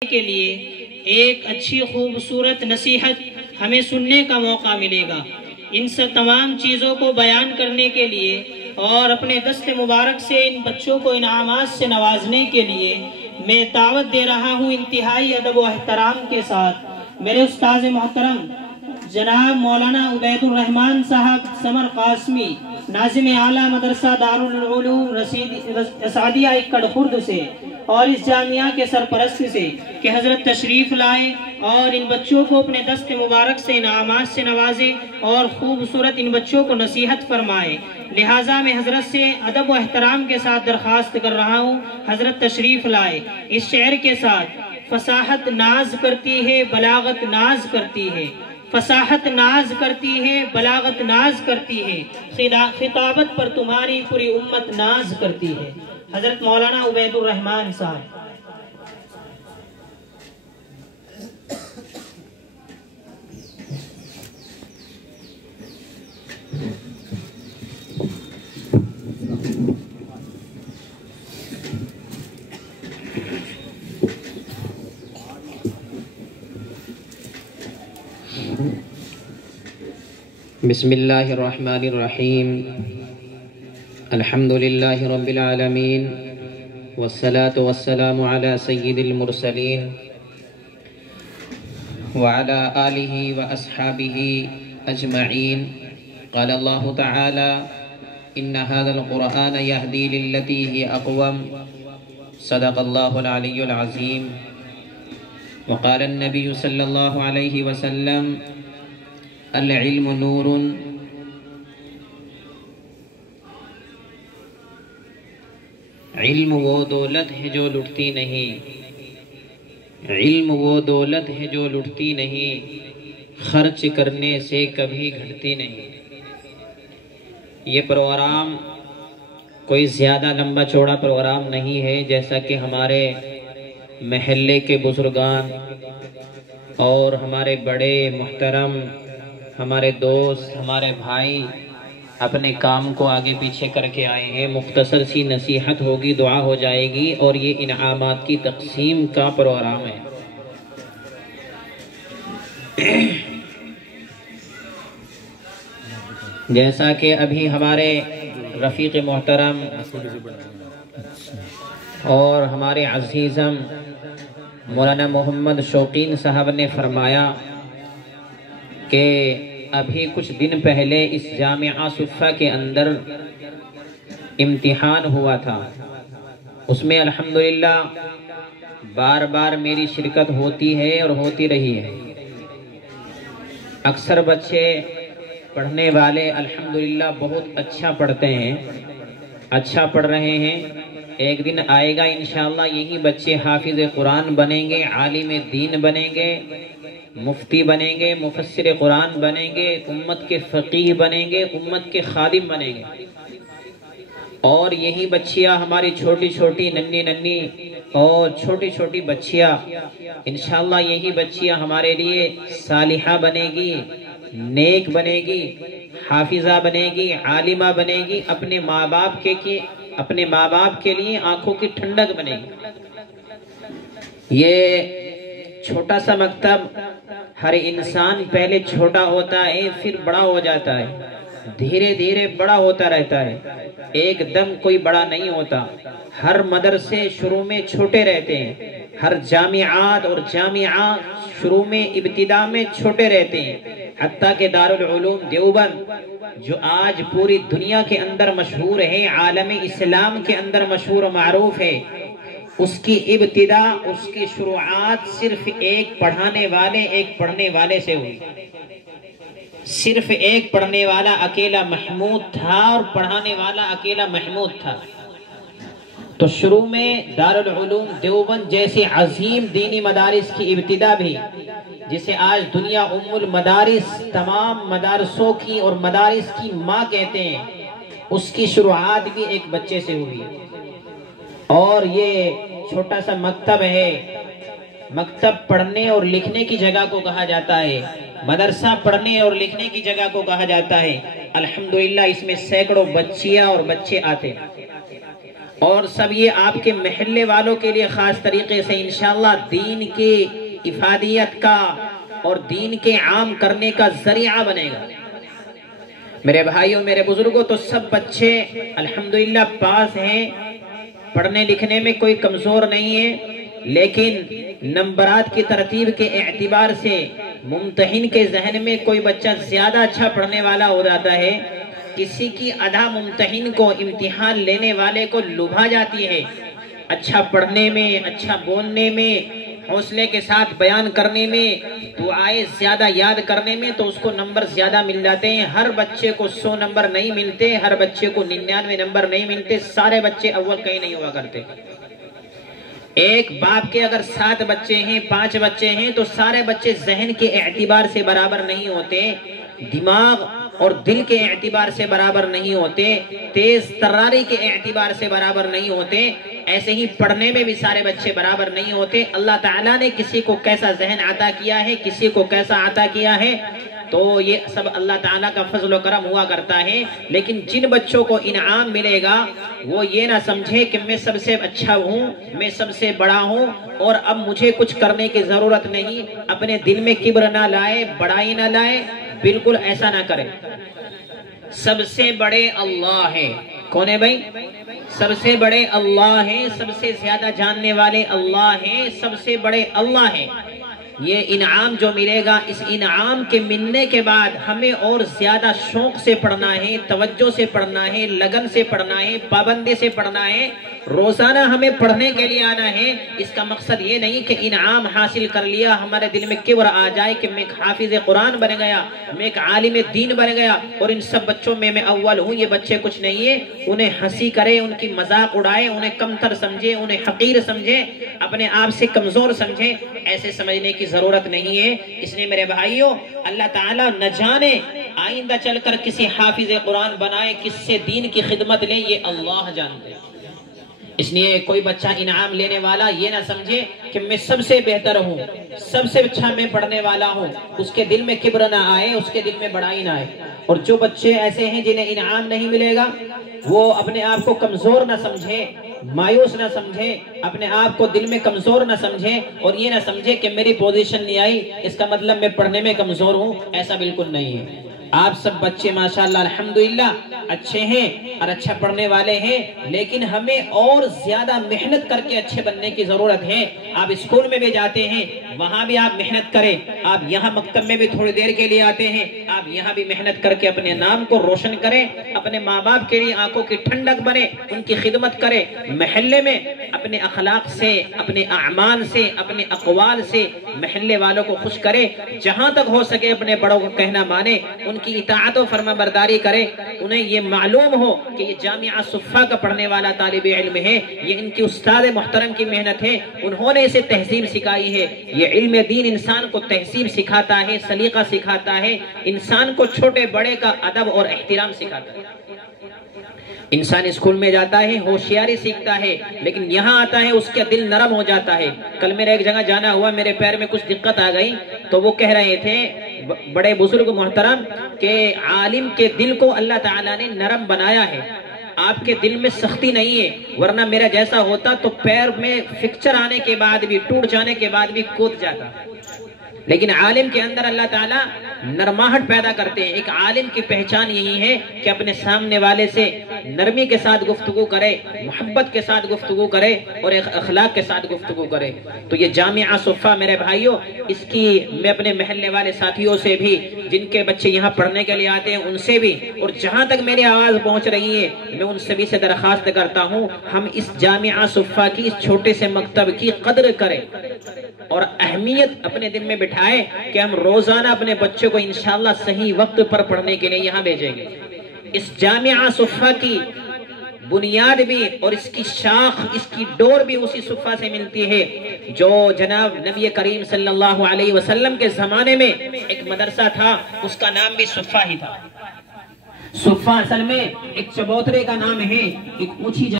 کے لیے ایک اچھی خوبصورت نصیحت ہمیں سننے کا موقع ملے گا۔ ان سے تمام چیزوں کو بیان کرنے کے لیے اور اپنے دست مبارک سے ان بچوں کو انعامات سے نوازنے کے لیے میں دعوت دے رہا ہوں انتہائی ادب و احترام کے ساتھ میرے استاذ محترم جناب مولانا عبید الرحمن صاحب سمر قاسمی، ناظم اعلیٰ مدرسہ دارالعلوم اسعدیہ اکڑ خرد سے اور اس جامعہ کے سرپرست سے کہ حضرت تشریف لائے اور ان بچوں کو اپنے دست مبارک سے انعامات سے نوازے اور خوبصورت ان بچوں کو نصیحت فرمائے۔ لہٰذا میں حضرت سے ادب و احترام کے ساتھ درخواست کر رہا ہوں حضرت تشریف لائے۔ اس شعر کے ساتھ فصاحت ناز کرتی ہے، بلاغت ناز کرتی ہے، فصاحت ناز کرتی ہے، بلاغت ناز کرتی ہے، خطابت پر تمہاری پوری امت ناز کرتی ہے۔ حضرت مولانا عبید الرحمن صاحب۔ بسم اللہ الرحمن الرحیم، الحمد للہ رب العالمین، والصلاة والسلام علی سید المرسلین وعلی آلہ واصحابہ اجمعین۔ قال اللہ تعالی ان هذا القرآن یہدی للتی ہی اقوم، صدق اللہ العلی العظیم۔ وقال النبی صلی اللہ علیہ وسلم العلم نور، علم وہ دولت ہے جو لٹتی نہیں، علم وہ دولت ہے جو لٹتی نہیں، خرچ کرنے سے کبھی گھٹتی نہیں۔ یہ پروگرام کوئی زیادہ لمبا چوڑا پروگرام نہیں ہے، جیسا کہ ہمارے محلے کے بزرگان اور ہمارے بڑے محترم ہمارے دوست ہمارے بھائی اپنے کام کو آگے پیچھے کر کے آئے ہیں۔ مختصر سی نصیحت ہوگی، دعا ہو جائے گی اور یہ انعامات کی تقسیم کا پروگرام ہے۔ جیسا کہ ابھی ہمارے رفیق محترم اور ہمارے عزیزم مولانا محمد شوقین صاحب نے فرمایا کہ ابھی کچھ دن پہلے اس جامعہ صفہ کے اندر امتحان ہوا تھا، اس میں الحمدللہ بار بار میری شرکت ہوتی ہے اور ہوتی رہی ہے۔ اکثر بچے پڑھنے والے الحمدللہ بہت اچھا پڑھتے ہیں، اچھا پڑھ رہے ہیں۔ ایک دن آئے گا انشاءاللہ یہی بچے حافظ قرآن بنیں گے، عالم دین بنیں گے، مفتی بنیں گے، مفسر قرآن بنیں گے، امت کے فقیہ بنیں گے، امت کے خادم بنیں گے۔ اور یہی بچیاں ہماری چھوٹی چھوٹی ننھی اور چھوٹی چھوٹی بچیاں انشاءاللہ یہی بچیاں ہمارے لیے صالحہ بنے گی، نیک بنے گی، حافظہ بنے گی، عالمہ بنے گی، اپنے ماں باپ کے لیے آنکھوں کی ٹھنڈک بنے گی۔ یہ چھوٹا سا مکتب، ہر انسان پہلے چھوٹا ہوتا ہے پھر بڑا ہو جاتا ہے، دھیرے دھیرے بڑا ہوتا رہتا ہے، ایک دم کوئی بڑا نہیں ہوتا۔ ہر مدرسے شروع میں چھوٹے رہتے ہیں، ہر جامعات اور جامعہ شروع میں ابتدا میں چھوٹے رہتے ہیں، حتیٰ کہ دارالعلوم دیوبند جو آج پوری دنیا کے اندر مشہور ہے، عالم اسلام کے اندر مشہور و معروف ہے، اس کی ابتدا، اس کی شروعات صرف ایک پڑھانے والے ایک پڑھنے والے سے ہوئی۔ صرف ایک پڑھنے والا اکیلا محمود تھا اور پڑھانے والا اکیلا محمود تھا۔ تو شروع میں دارالعلوم دیوبند جیسے عظیم دینی مدارس کی ابتدا بھی، جسے آج دنیا ام المدارس تمام مدارسوں کی اور مدارس کی ماں کہتے ہیں، اس کی شروعات بھی ایک بچے سے ہوئی۔ اور یہ چھوٹا سا مکتب ہے، مکتب پڑھنے اور لکھنے کی جگہ کو کہا جاتا ہے، مدرسہ پڑھنے اور لکھنے کی جگہ کو کہا جاتا ہے۔ الحمدللہ اس میں سینکڑوں بچیاں اور بچے آتے ہیں۔ اور سب یہ آپ کے محلے والوں کے لیے خاص طریقے سے انشاءاللہ دین کی افادیت کا اور دین کے عام کرنے کا ذریعہ بنے گا۔ میرے بھائیوں، میرے بزرگوں، تو سب بچے الحمدللہ پاس ہیں، پڑھنے لکھنے میں کوئی کمزور نہیں ہے، لیکن نمبرات کی ترتیب کے اعتبار سے ممتحن کے ذہن میں کوئی بچہ زیادہ اچھا پڑھنے والا ہو جاتا ہے، کسی کی ادا ممتحن کو امتحان لینے والے کو لبھا جاتی ہے اچھا پڑھنے میں، اچھا بولنے میں، حوصلے کے ساتھ بیان کرنے میں، دعائیں زیادہ یاد کرنے میں، تو اس کو نمبر زیادہ مل جاتے ہیں۔ ہر بچے کو 100 نمبر نہیں ملتے، ہر بچے کو 99 نمبر نہیں ملتے، سارے بچے اول کہیں نہیں ہوا کرتے۔ ایک باپ کے اگر 7 بچے ہیں، 5 بچے ہیں، تو سارے بچے ذہن کے اعتبار سے برابر نہیں ہوتے، دماغ اور دل کے اعتبار سے برابر نہیں ہوتے، تیز تراری کے اعتبار سے برابر نہیں ہوتے، ایسے ہی پڑھنے میں بھی سارے بچے برابر نہیں ہوتے۔ اللہ تعالیٰ نے کسی کو کیسا ذہن عطا کیا ہے، کسی کو کیسا عطا کیا ہے، تو یہ سب اللہ تعالیٰ کا فضل و کرم ہوا کرتا ہے۔ لیکن جن بچوں کو انعام ملے گا وہ یہ نہ سمجھے کہ میں سب سے اچھا ہوں، میں سب سے بڑا ہوں اور اب مجھے کچھ کرنے کی ضرورت نہیں، اپنے دل میں کبر نہ لائے، بڑائی نہ لائے، بالکل ایسا نہ کرے۔ سب سے بڑے اللہ ہیں۔ کون ہے بھائی؟ سب سے بڑے اللہ ہیں، سب سے زیادہ جاننے والے اللہ ہیں، سب سے بڑے اللہ ہیں۔ یہ انعام جو ملے گا، اس انعام کے ملنے کے بعد ہمیں اور زیادہ شوق سے پڑھنا ہے، توجہ سے پڑھنا ہے، لگن سے پڑھنا ہے، پابندی سے پڑھنا ہے، روزانہ ہمیں پڑھنے کے لیے آنا ہے۔ اس کا مقصد یہ نہیں کہ انعام حاصل کر لیا ہمارے دل میں کبر آ جائے کہ میں ایک حافظ قرآن بن گیا، میں ایک عالم دین بن گیا اور ان سب بچوں میں اول ہوں۔ یہ بچے کچھ نہیں ہے، انہیں ہنسی کرے، ان کی مذاق اڑائے، انہیں کمتر سمجھے، انہیں حقیر سمجھے، اپنے آپ سے کمزور سمجھے، ایسے سمجھنے کی ضرورت نہیں ہے۔ اس لیے میرے بھائیوں، اللہ تعالیٰ نہ جانے آئندہ چل کر کسی حافظ قرآن بنائے، کس سے دین کی خدمت لے، یہ اللہ جانتے ہیں۔ اس لیے کوئی بچہ انعام لینے والا یہ نہ سمجھے کہ میں سب سے بہتر ہوں، سب سے اچھا میں پڑھنے والا ہوں، اس کے دل میں کبر نہ آئے، اس کے دل میں بڑائی نہ آئے۔ اور جو بچے ایسے ہیں جنہیں انعام نہیں ملے گا، وہ اپنے آپ کو کمزور نہ سمجھے، مایوس نہ سمجھے، اپنے آپ کو دل میں کمزور نہ سمجھے اور یہ نہ سمجھے کہ میری پوزیشن نہیں آئی اس کا مطلب میں پڑھنے میں کمزور ہوں، ایسا بالکل نہیں ہے۔ آپ سب بچے ماشاءاللہ الحمدللہ اچھے ہیں اور اچھا پڑھنے والے ہیں، لیکن ہمیں اور زیادہ محنت کر کے اچھے بننے کی ضرورت ہے۔ آپ اسکول میں بھی جاتے ہیں، وہاں بھی آپ محنت کریں، آپ یہاں مکتب میں بھی تھوڑی دیر کے لیے آتے ہیں، آپ یہاں بھی محنت کر کے اپنے نام کو روشن کریں، اپنے ماں باپ کے لیے آنکھوں کی ٹھنڈک بنے، ان کی خدمت کریں، محلے میں اپنے اخلاق سے، اپنے اعمال سے، اپنے اقوال سے محلے والوں کو خوش کرے، جہاں تک ہو سکے اپنے بڑوں کو کہنا مانے، ان کی اطاعت و فرما برداری کرے، انہیں یہ معلوم ہو کہ یہ جامعہ صفا کا پڑھنے والا طالب علم ہے، یہ ان کی استاد محترم کی محنت ہے، انہوں نے اسے تہذیب سکھائی ہے۔ یہ علم دین انسان کو تہذیب سکھاتا ہے، سلیقہ سکھاتا ہے، انسان کو چھوٹے بڑے کا ادب اور احترام سکھاتا ہے۔ انسان اسکول میں جاتا ہے، ہوشیاری سیکھتا ہے، لیکن یہاں آتا ہے اس کا دل نرم ہو جاتا ہے۔ کل میرے ایک جگہ جانا ہوا، میرے پیر میں کچھ دقت آ گئی، تو وہ کہہ رہے تھے بڑے بزرگ محترم کہ عالم کے دل کو اللہ تعالیٰ نے نرم بنایا ہے، آپ کے دل میں سختی نہیں ہے، ورنہ میرا جیسا ہوتا تو پیر میں فریکچر آنے کے بعد بھی، ٹوٹ جانے کے بعد بھی کود جاتا۔ لیکن عالم کے اندر اللہ تعالیٰ نرماہٹ پیدا کرتے ہیں۔ ایک عالم کی پہچان یہی ہے کہ اپنے سامنے والے سے نرمی کے ساتھ گفتگو کرے، محبت کے ساتھ گفتگو کرے اور ایک اخلاق کے ساتھ گفتگو کرے۔ تو یہ جامعہ صفا میرے بھائیوں، اس کی میں اپنے محلے والے ساتھیوں سے بھی، جن کے بچے یہاں پڑھنے کے لیے آتے ہیں، ان سے بھی، اور جہاں تک میری آواز پہنچ رہی ہے میں ان سبھی سے درخواست کرتا ہوں، ہم اس جامعہ صفا کی، اس چھوٹے سے مکتب کی قدر کریں اور اہمیت اپنے دل میں بٹھائے کہ ہم روزانہ اپنے بچوں کو انشاءاللہ صحیح وقت پر پڑھنے کے لیے یہاں بھیجیں گے۔ اس جامعہ صفا کی بنیاد بھی اور اس کی شاخ، اس کی ڈور بھی اسی صفا سے ملتی ہے جو جناب نبی کریم صلی اللہ علیہ وسلم کے زمانے میں ایک مدرسہ تھا، اس کا نام بھی صفا ہی تھا۔ صفا اصل میں ایک چبوترے کا نام ہے، ایک اونچی